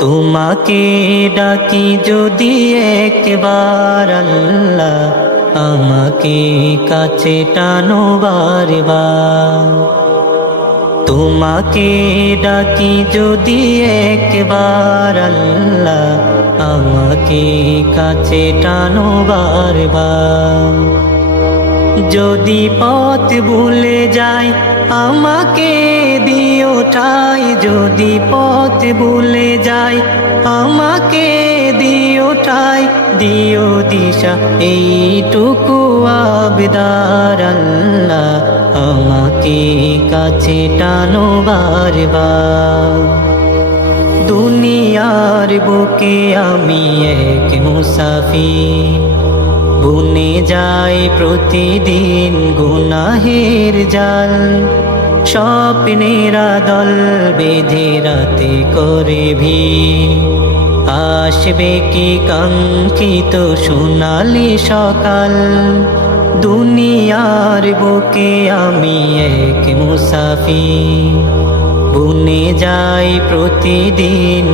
তোমাকে ডাকি যদি একবার আল্লাহ, আমাকে কাছে টানো বারবার। তোমাকে ডাকি যদি একবার আল্লাহ, আমাকে কাছে টানো বারবার। যদি পথ ভুলে যাই আমাকে দিও ঠাই, যদি পথ ভুলে যাই আমাকে দিও ঠাই, দিও দিশা এইটুকু আবদার আল্লাহ, আমাকে কাছে টানো বারবার। দুনিয়ার বুকে আমি এক মুসাফির, বুনে যায় প্রতিদিন গুনাহের জাল। স্বপ্নেরা দল বেঁধে রাতে করে ভিড়, আসবে কি কাঙ্ক্ষিত সোনালি সকাল। দুনিয়ার বুকে আমি এক মুসাফির, বুনে যায় প্রতিদিন